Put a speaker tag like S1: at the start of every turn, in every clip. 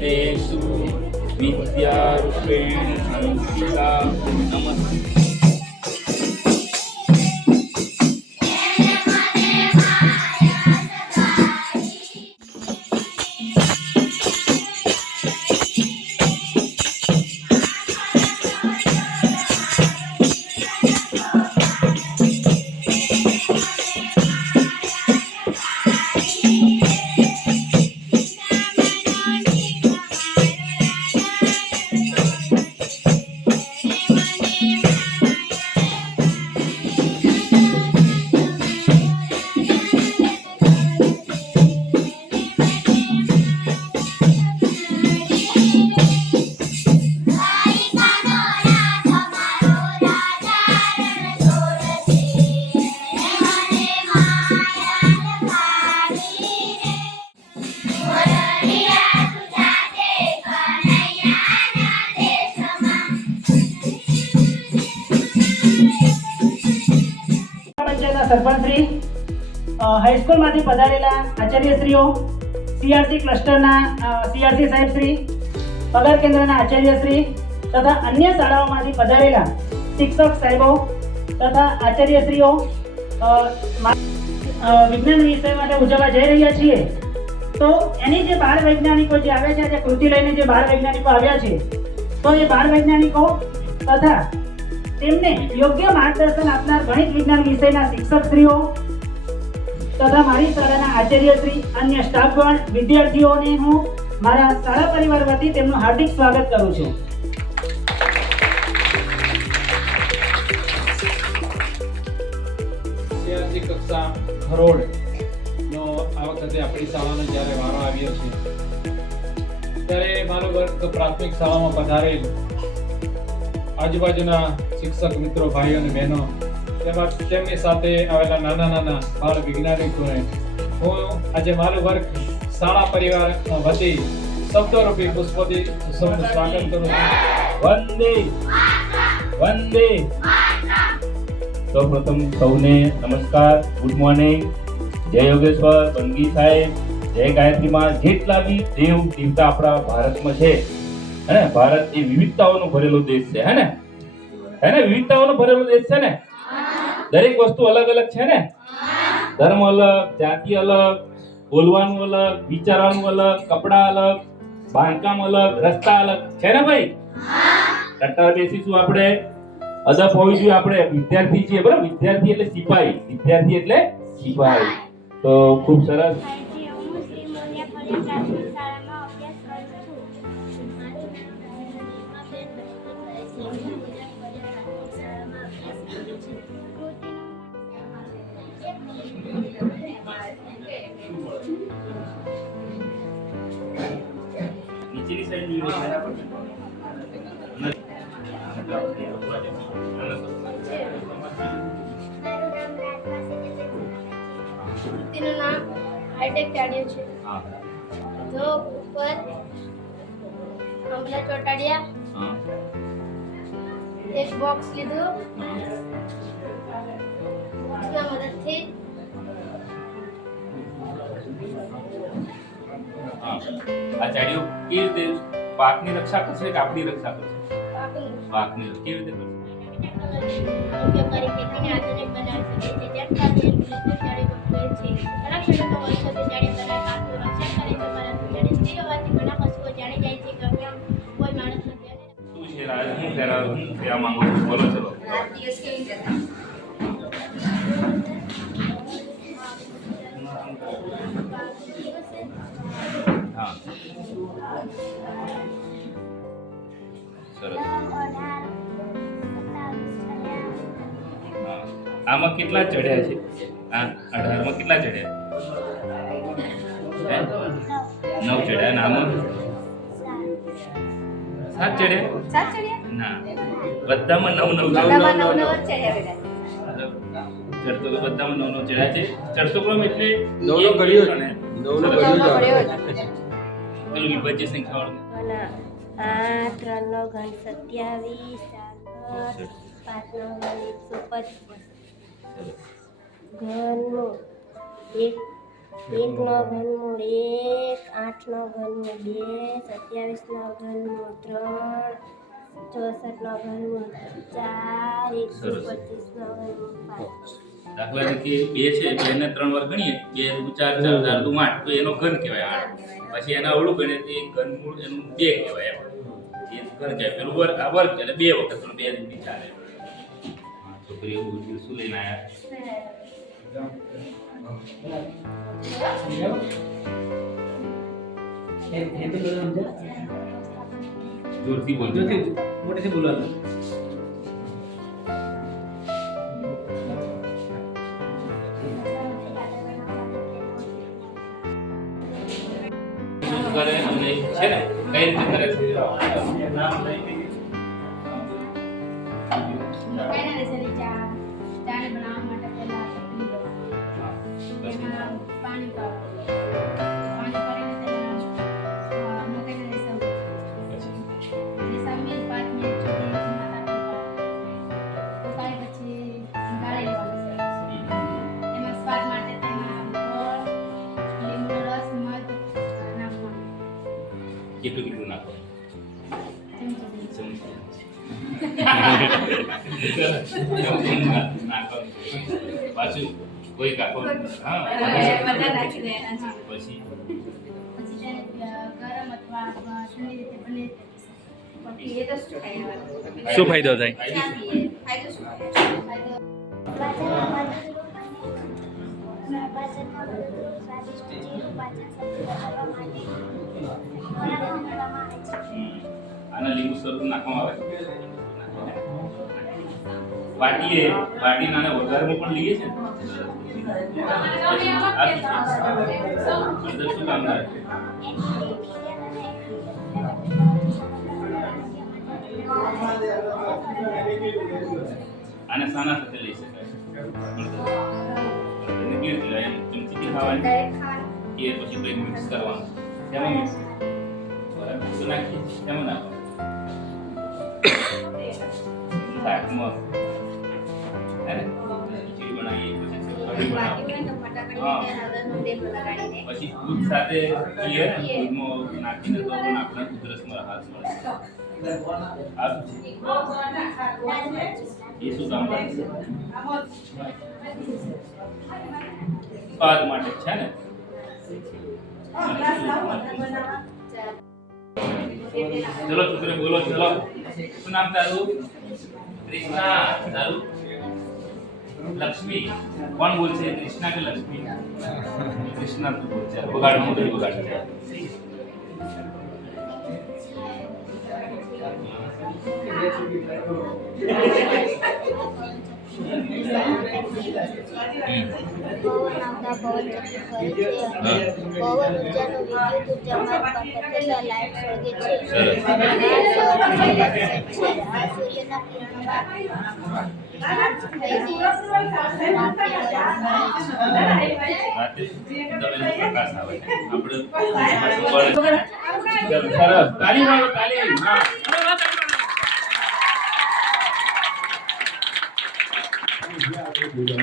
S1: Jesu, Nitya Rupen, Anusita, Namaste. આચાર્યશ્રીઓ CRC ક્લસ્ટરના CRC સાહેબશ્રી, પગાર કેન્દ્રના આચાર્યશ્રી તથા અન્ય શાળાઓમાંથી પધારેલા શિક્ષક સાહેબો તથા આચાર્યશ્રીઓ વિજ્ઞાન વિષય માટે ઉજવવા જઈ રહ્યા છીએ. તો એની જે બાળ વૈજ્ઞાનિકો જે આવ્યા છે, જે કૃતિ લઈને જે બાળ વૈજ્ઞાનિકો આવ્યા છે, તો એ બાળ વૈજ્ઞાનિકો તથા તેમને યોગ્ય માર્ગદર્શન આપનાર ગણિત વિજ્ઞાન વિષયના શિક્ષકશ્રીઓ તથા મારી શાળાના આચાર્યશ્રી અન્ય સ્ટાફગણ વિદ્યાર્થીઓને હું મારા શાળા પરિવાર વતી તેમનું હાર્દિક સ્વાગત કરું છું.
S2: સીઆરસી કક્ષા નો આ વખતે આપણી શાળાનો જ્યારે વારો આવ્યો ત્યારે મારો વર્ગ પ્રાથમિક શાળામાં પધારેલ આજુબાજુના શિક્ષક મિત્રો, ભાઈઓ અને બહેનો તેમજ તેમની સાથે આવેલા નાના નાના બાળ વૈજ્ઞાનિકોને હું આજે મારું વર્ગ શાળા પરિવાર વતી શબ્દરૂપી પુષ્પોથી સૌનું સ્વાગત કરું
S3: વંદે! વંદે! સૌપ્રથમ સૌને નમસ્કાર, ગુડ મોર્નિંગ. જય યોગેશ્વર બંગી સાહેબ. જય ગાયત્રીમાં જેટલા બી દેવ દેવતા આપણા ભારતમાં છે, હે ભારત એ વિવિધતાઓનો ભરેલો દેશ છે, હે ને? હે ને? વિવિધતાઓનો ભરેલો દેશ છે ને? દરેક વસ્તુ અલગ અલગ છે ને? ધર્મ અલગ, જાતિ અલગ, બોલવાનું અલગ, વિચારવાનું અલગ, કપડા અલગ, બાંધકામ અલગ, રસ્તા અલગ. છે ને ભાઈ? ટટ્ટાર બેસીશું આપણે. અદબ હોવી જોઈએ આપણે. વિદ્યાર્થી છીએ. બરાબર? વિદ્યાર્થી એટલે સિપાહી વિદ્યાર્થી એટલે સિપાહી તો ખૂબ સરસ.
S4: તેનું નામ હાઈટેક ચાડ્યું છે જો ઉપર આંબલા ચોટાડ્યા એક બોક્સ લીધું બોક્સના મદદથી
S3: આ ચાડ્યું કેવી રીતે પાકની રક્ષા કરશે કે આપણી રક્ષા કરશે?
S4: પાકનું
S3: કેવી રીતે કરશે?
S4: ઉપયોગ કરી ખેતીને
S3: હું બનાવી માંગુ છે. બોલો કે આમાં કેટલા ચડ્યા છે? આ અઢારમાં કેટલા ચડ્યા? નવ ચડ્યા. અને આમાં? સાત ચડ્યા?
S5: સાત ચડ્યા?
S3: ના. બધામાં નવ નવ ચડ્યા.
S5: નવ નવ ચડ્યા
S3: ચડતો તો બધામાં નવ નવ ચડ્યા છે. ચડતો ક્રમ એટલે
S6: નવનો
S3: એક
S6: ઘડ્યો નવ
S3: અને
S6: ઘડ્યો.
S3: પેલું વિભાજ્ય
S4: આ ત્રણનો ઘન સત્યાવીસ પાંચ નો ઘન એકસો ઘનનો એક
S6: એકનો ઘનમૂળ એક આઠનો ઘનમૂળ બે સત્યાવીસનો ઘનમૂળ ત્રણ ચોસઠનો ઘનમૂળ ચાર એકસો. પચીસનો ઘનમૂળ પાંચ.
S3: દાખલા તરીકે બે છે બે ને ત્રણ વાર ગણીએ. બે ચાર ચાર ચાર દુ આઠ તો એનો ઘન કહેવાય આઠ પછી એના અવળું ગણીએ તો ઘનમૂળ એનું બે કહેવાય એમ. એ ઘન કહેવાય. પેલું વર્ગ આ વર્ગ એટલે બે વખત બે દીધી ચાલે હા, છોકરી એવું પૂછ્યું, શું લઈને આયા જોરથી બોલજો
S7: મોટેથી બોલવાનું
S3: શું કરે અને છે ને કઈ રીતે કરે
S4: મકાઈના રેસેલી ચા. ચાને બનાવવા માટે પહેલા એમાં પાણી મધ
S3: કેટલું કેટલું નાખો પાછું કોઈ કાકો હા પછી
S5: શું
S8: ફાયદો થાય?
S3: આના લીંબુ સ્વરૂપ નાખવામાં આવે? વાટીએ વાટીને આને વઘારમાં પણ લઈએ છે? અને શું છે? અંદર શું કામ કરે આને સાના સાથે લઈ શકાય. એને કેવી રીતે એમ ચમચીથી ખાવાની? એ પછી કંઈક મિક્સ કરવાનું? તેમાં મિક્સ? બરાબર. નાખીએ. તેમાં નાખવાનું? શાકમાં હે? ખીચડી બનાવીએ પછી બનાવીએ. દૂધ સાથે ને દૂધમાં નાખીને તો પણ આપણે ઉધરસમાં રાહત મળે. આ શું છે? એ શું કામ છે? સ્વાદ માટે છે ને? ચલો છોકરે બોલો ચલો. શું નામ તારું? કૃષ્ણા તારું લક્ષ્મી. કોણ બોલશે? કૃષ્ણા કે લક્ષ્મી? કૃષ્ણા તું બોલશે. બગાડ મોટું બગાડ
S6: છે
S3: પ્રકાશ આવે આપણે સરસ તાળી વાળો તાળી હા જે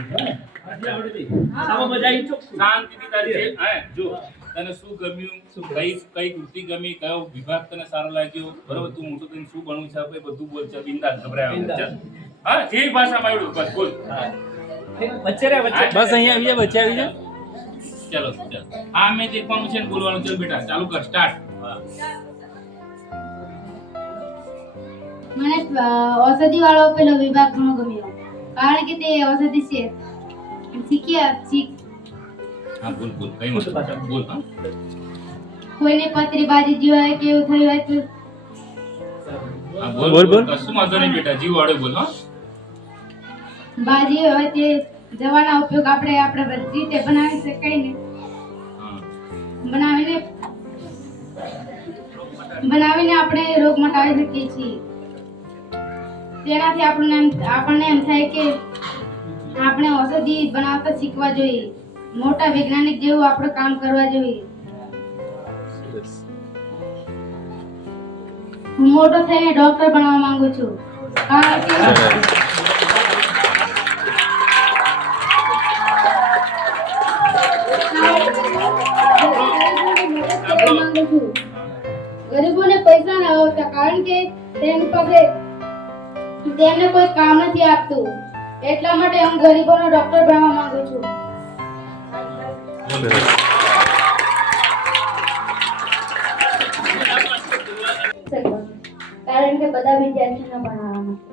S3: હે જો તને શું ગમ્યું કઈ કઈ કૃતિ ગમી કયો વિભાગ તને સારો લાગ્યો બરોબર તું મોટું થઈને શું ભણવું છે આપણે બધું બોલ છે બિંદાસ ગભરાય હા જે ભાષામાં આવડ્યું બસ બોલ
S7: વચ્ચે રે વચ્ચે
S8: બસ અહીંયા આવી વચ્ચે આવી જા
S3: ચલો ચાલ. આ મેં દેખવાનું છે ને બોલવાનું ચાલ બેટા ચાલુ કર સ્ટાર્ટ
S4: મને ઔષધિ વાળો પેલો વિભાગ ઘણો ગમ્યો. કારણ કે તે ઔષધિ છે. શીખ્યા શીખ.
S3: હા બોલ બોલ. કઈ મત બોલ હા.
S4: કોઈને પતરી બાજી જીવાય કે એવું થયું હોય તો.
S3: હા, બોલ
S8: બોલ, બોલ.
S3: કશું વાંધો નહીં બેટા જીવ વાળો બોલ હા.
S4: બાજી હોય તે દવાના ઉપયોગ આપણે આપણે બધી રીતે બનાવી શકાય ને. બનાવીને બનાવીને આપણે રોગ મટાવી શકીએ છીએ. તેનાથી આપણને એમ આપણને એમ થાય કે આપણે ઔષધિ બનાવતા શીખવા જોઈએ. મોટા વૈજ્ઞાનિક જેવું આપણે કામ કરવા જોઈએ. હું મોટો થઈને ડોક્ટર બનવા માંગુ છું. કારણ કે
S8: ગરીબોને પૈસા ના આવતા કારણ કે તેની પાસે તેમને કોઈ કામ નથી આપતું. એટલા માટે હું ગરીબોનો ડોક્ટર બનવા માંગુ છું. કારણ કે બધા વિદ્યાર્થીઓને ભણાવવા માટે.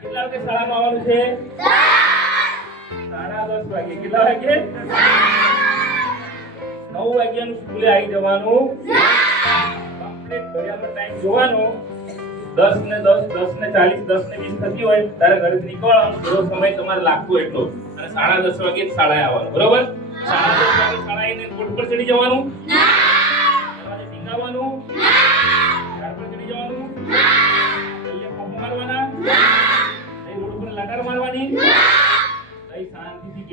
S3: કેટલા વાગે શાળામાં આવવાનું છે? સાડા દસ વાગે. કેટલા વાગે? નવ વાગ્યાનું સ્કૂલે આવી જવાનું. ટાઈમ જોવાનો. દસ ને દસ દસ ને ચાલીસ, દસ ને વીસ થતી હોય ત્યારે ઘરેથી નીકળવાનું. થોડો સમય તમારે લાગતો એટલો. સાડા દસ વાગે શાળાએ આવવાનું. બરોબર? સાડા દસ વાગે શાળાએ બોર્ડ પર ચડી જવાનું.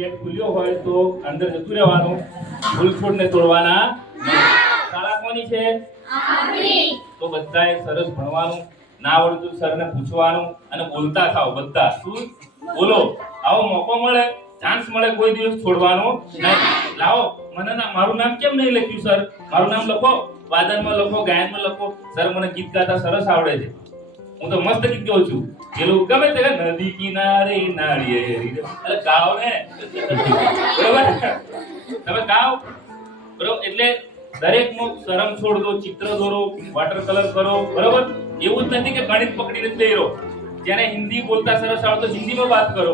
S3: ગેટ ખુલ્યો હોય તો અંદર જતું રહેવાનું. ફૂલછોડને તોડવાના શાળા કોની છે? તો બધાએ સરસ ભણવાનું. ના આવડતું સરને પૂછવાનું અને બોલતા થાવ બધા. શું? બોલો. આવો મોકો મળે. ચાન્સ મળે કોઈ દિવસ છોડવાનો નહીં. લાવો. મને ના મારું નામ કેમ નહીં લખ્યું સર મારું નામ લખો. વાદનમાં લખો ગાયનમાં લખો. સર મને ગીત ગાતા સરસ આવડે છે. હું તો મસ્ત ગીત ગાઉં છું. પેલું ગમે તે નદી કિનારે નાળિયેરી. એટલે ગાઓ ને? બરોબર? તમે ગાઓ બરોબર એટલે દરેકનું શરમ છોડ દો ચિત્ર દોરો વોટર કલર કરો, બરોબર? એવું જ નથી કે ગણિત પકડીને લઈ રહો. જેને હિન્દી બોલતા સરસ આવડે તો હિન્દીમાં વાત કરો.